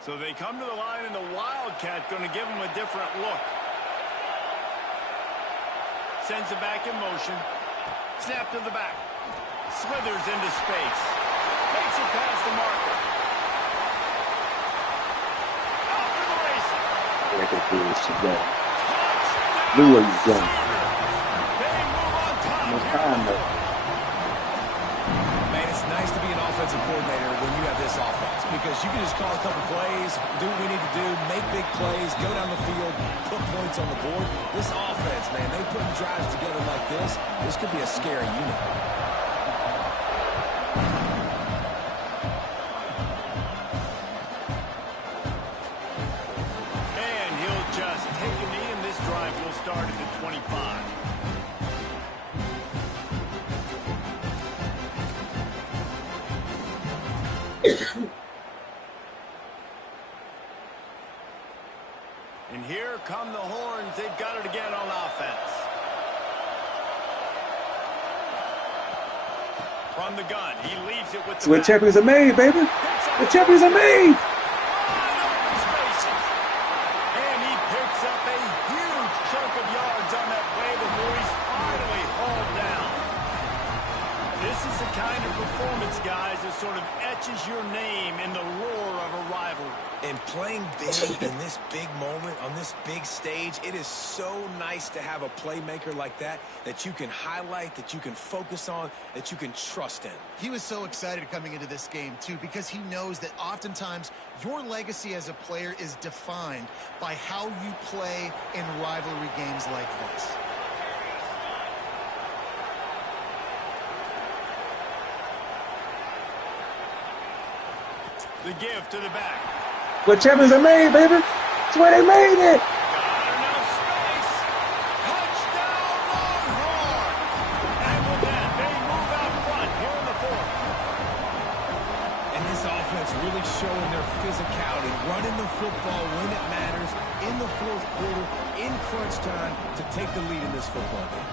So they come to the line, and the Wildcat going to give them a different look. Sends it back in motion. Snap to the back. Slithers into space. Makes it past the marker. Out to the races. I think he was today. Knew where he's going. They move on top. No time though. Man, it's nice to be an offensive coordinator when you have this offense, because you can just call a couple plays, do what we need to do, make big plays, go down the field, put points on the board. This offense, man, they put drives together like this. This could be a scary unit. And he'll just take a knee, and this drive will start at the 25. And here come the horns. They've got it again on offense. From the gun, he leaves it with the That's where champions are made, baby. The champions are made. And he picks up a huge chunk of yards on that play before he's finally hauled down. This is a kind of performance, guys, that sort of etches your name in the roar of a rivalry. And playing big in this big moment, on this big stage, it is so nice to have a playmaker like that that you can highlight, that you can focus on, that you can trust in. He was so excited coming into this game, too, because he knows that oftentimes your legacy as a player is defined by how you play in rivalry games like this. The give to the back. But champions are made, baby. That's why they made it. Got enough space. Touchdown, Longhorn. And with that, they move out front here in the fourth. And this offense really showing their physicality, running the football when it matters, in the fourth quarter, in crunch time, to take the lead in this football game.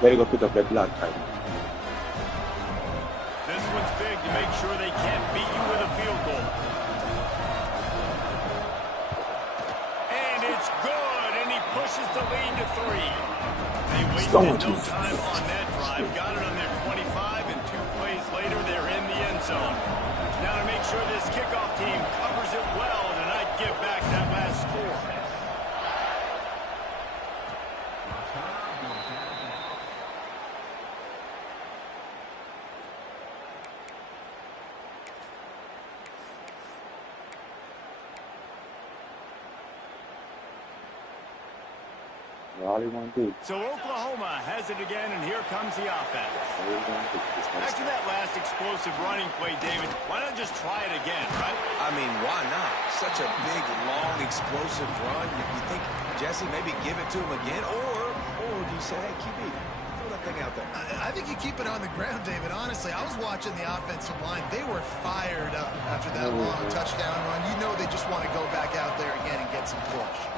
Way to go pick up that block type. This one's big to make sure they can't beat you with a field goal. And it's good, and he pushes the lead to 3. They wasted no time on that drive. Got it on their 25, and 2 plays later, they're in the end zone. Now to make sure this kickoff team covers it well to not give back that last score. All he want to do. So Oklahoma has it again, and here comes the offense. After that last explosive running play, David, why not just try it again, right? I mean, why not? Such a big, long, explosive run. You think, Jesse, maybe give it to him again? Or do you say, hey, QB, throw that thing out there? I think you keep it on the ground, David. Honestly, I was watching the offensive line. They were fired up after that long touchdown run. You know they just want to go back out there again and get some push.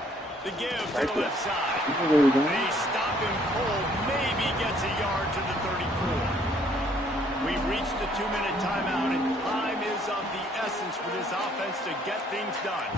The give to the left side. They stop him cold. Maybe gets a yard to the 34. We've reached the 2-minute timeout, and time is of the essence for this offense to get things done.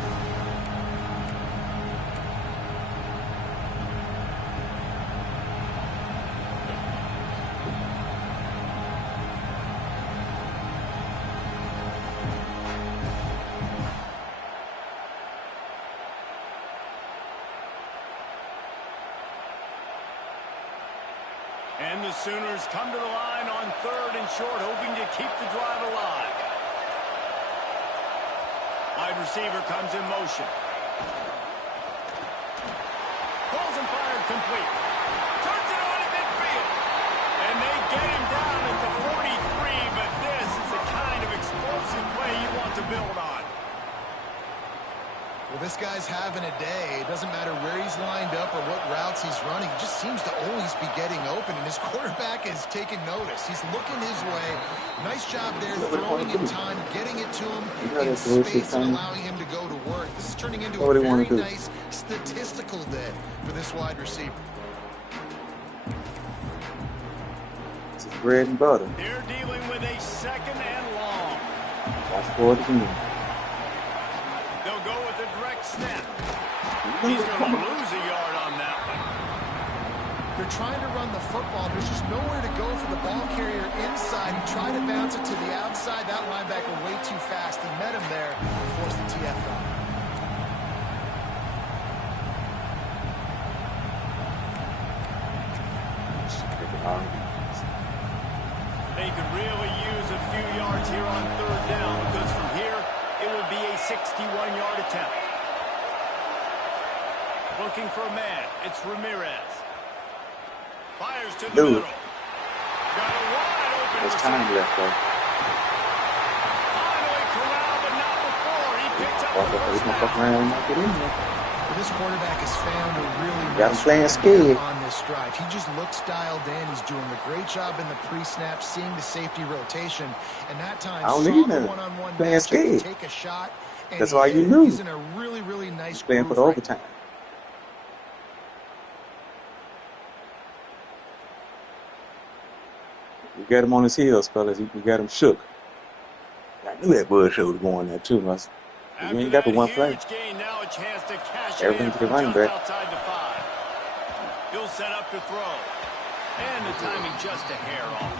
And the Sooners come to the line on 3rd and short, hoping to keep the drive alive. Wide receiver comes in motion. Pulls and fired complete. Turns it on in midfield. And they get him down at the 43, but this is the kind of explosive play you want to build on. Well, this guy's having a day. It doesn't matter where he's lined up or what routes he's running. He just seems to always be getting open, and his quarterback is taking notice. He's looking his way. Nice job there, throwing in time, getting it to him in space and allowing him to go to work. This is turning into a very nice statistical day for this wide receiver. This is bread and butter. They're dealing with a 2nd and long. That's for the team. They'll go with a direct snap. He's going to lose a yard on that one. They're trying to run the football. There's just nowhere to go for the ball carrier inside. He tried to bounce it to the outside. That linebacker way too fast. He met him there and forced the TFL. They could really use a few yards here on 3rd down, because from here, it would be a 61-yard attempt. Looking for a man. It's Ramirez. Fires to the middle. Got a wide open There's receiver. time left, though. Finally corralled, but not before. He picked up the first down. This quarterback has found a really Got him nice playing scared on this drive. He just looks dialed in. He's doing a great job in the pre-snap, seeing the safety rotation, and that time I don't saw need the that. one-on-one Playing matchup to scared. take a shot. And That's why you knew. He's in a really, really nice Playing for groove the right overtime. We got him on his heels, fellas. We got him shook. I knew that bullshit was going there too. You ain't got the one play. Gain, now a chance to cash Everything to the running back. Outside the 5. He'll set up to throw. And the timing just a hair off.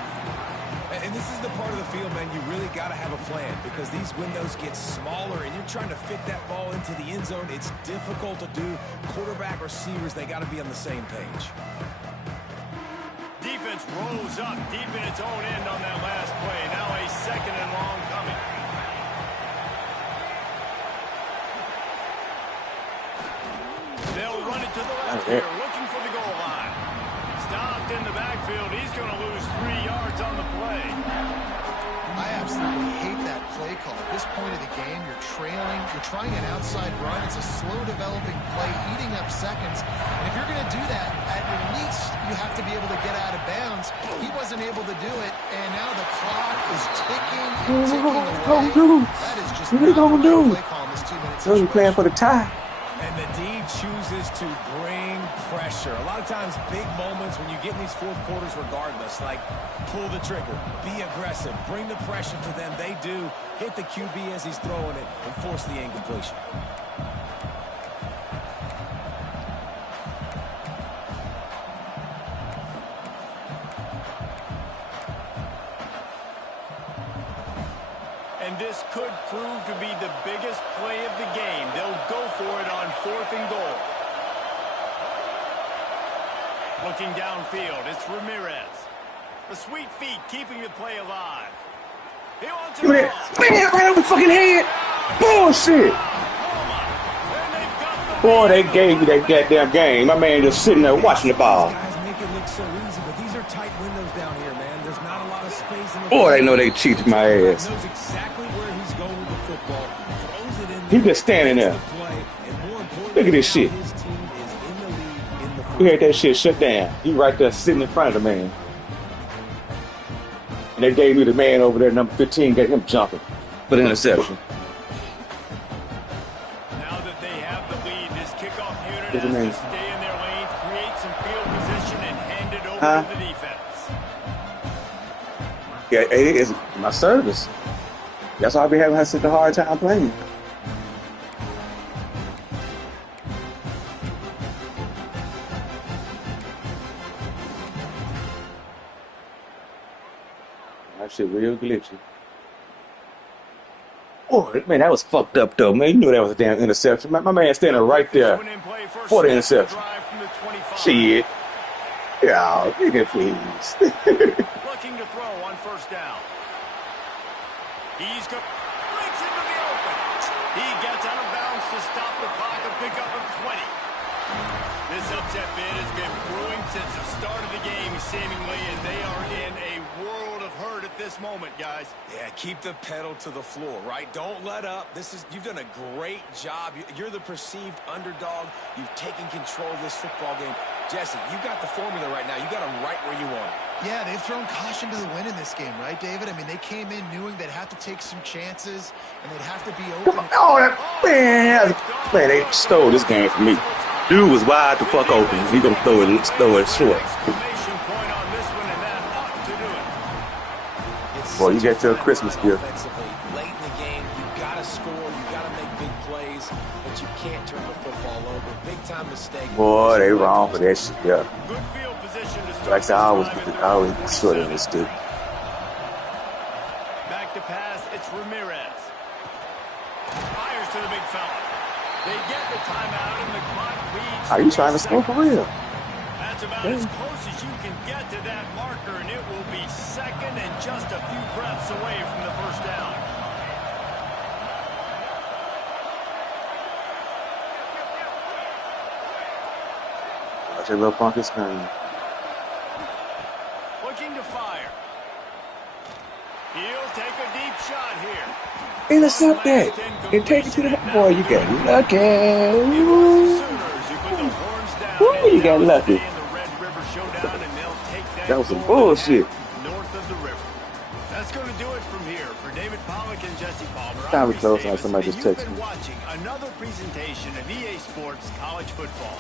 And this is the part of the field, man, you really got to have a plan because these windows get smaller and you're trying to fit that ball into the end zone. It's difficult to do. Quarterback, receivers, they got to be on the same page. Defense rolls up deep in its own end on that last play. Now a 2nd and long coming. They'll run it to the left here, looking for the goal line. Stopped in the backfield. He's going to lose 3 yards on the play. I absolutely hate that play call. At this point of the game, you're trailing. You're trying an outside run. It's a slow developing play, eating up seconds. And if you're going to do that, at least you have to be able to get out of bounds. He wasn't able to do it, and now the clock is ticking and ticking away. That is just not the right play call in this 2-minute So you're playing for the tie. And the D chooses to bring pressure. A lot of times, big moments when you get in these fourth quarters regardless, like pull the trigger, be aggressive, bring the pressure to them. They do hit the QB as he's throwing it and force the incompletion. And this could prove to be the biggest play of the game. They'll go for it on 4th and goal. Looking downfield, it's Ramirez. The sweet feet keeping the play alive. He wants it all. Man, right over the fucking head. Bullshit. Boy, they gave me that goddamn game. My man just sitting there watching the ball. Guys make it look so easy, but these are tight windows down here, man. There's not a lot of space in the Boy, they know they cheated my ass. He knows exactly where he's going with the football. Throws it in He just standing there. Look at this shit. His team is in the lead in the fourth. We had that shit shut down. He right there sitting in front of the man. And they gave me the man over there, number 15, got him jumping for the interception. Now that they have the lead, this kickoff unit What's has the name? to stay in their lane, create some field position, and hand it over to the defense. Yeah, it is my service. That's why I be having such a hard time playing. That shit real glitchy. Oh, man, that was fucked up, though, man. You knew that was a damn interception. My man standing right there for the interception. Shit. Yeah, nigga, please. Looking to throw on 1st down. He's breaks into the open. He gets out of bounds to stop the clock and pick up a 20. This upset bid has been brewing since the start of the game, seemingly, and they are in a world of hurt at this moment, guys. Yeah, keep the pedal to the floor, right? Don't let up. You've done a great job. You're the perceived underdog. You've taken control of this football game. Jesse, you got the formula right now. You got them right where you want it. Yeah, they've thrown caution to the wind in this game, right, David? I mean, they came in knowing they'd have to take some chances, and they'd have to be open. Oh, man, they stole this game from me. Dude was wide the fuck open. He gonna throw it short. Exclamation point on this one, and that ought to do it. Boy, you get your Christmas gift. Late in the game, you gotta score, you gotta make big plays, but you can't turn the football over. Big time mistake. Boy, they wrong for that shit. Yeah. Good field position to start. Like I said, I always short in this dude. Back to pass, it's Ramirez. Fires to the big fella. They get the timeout and the clock reads. Are you trying to score for real? That's about as close as you can get to that marker, and it will be 2nd and just a few breaths away from the 1st down. Watch that little funky screen. Looking to fire. He'll take a deep shot here. Intercept that and take it to the boy. You got lucky. Woo, you got lucky. That was some bullshit. North of the river. That's going to do it from here. For David Pollack and Jesse Palmer, Time I'm to close Reese on somebody Davis, just and text you've me. been watching another presentation of EA Sports College Football.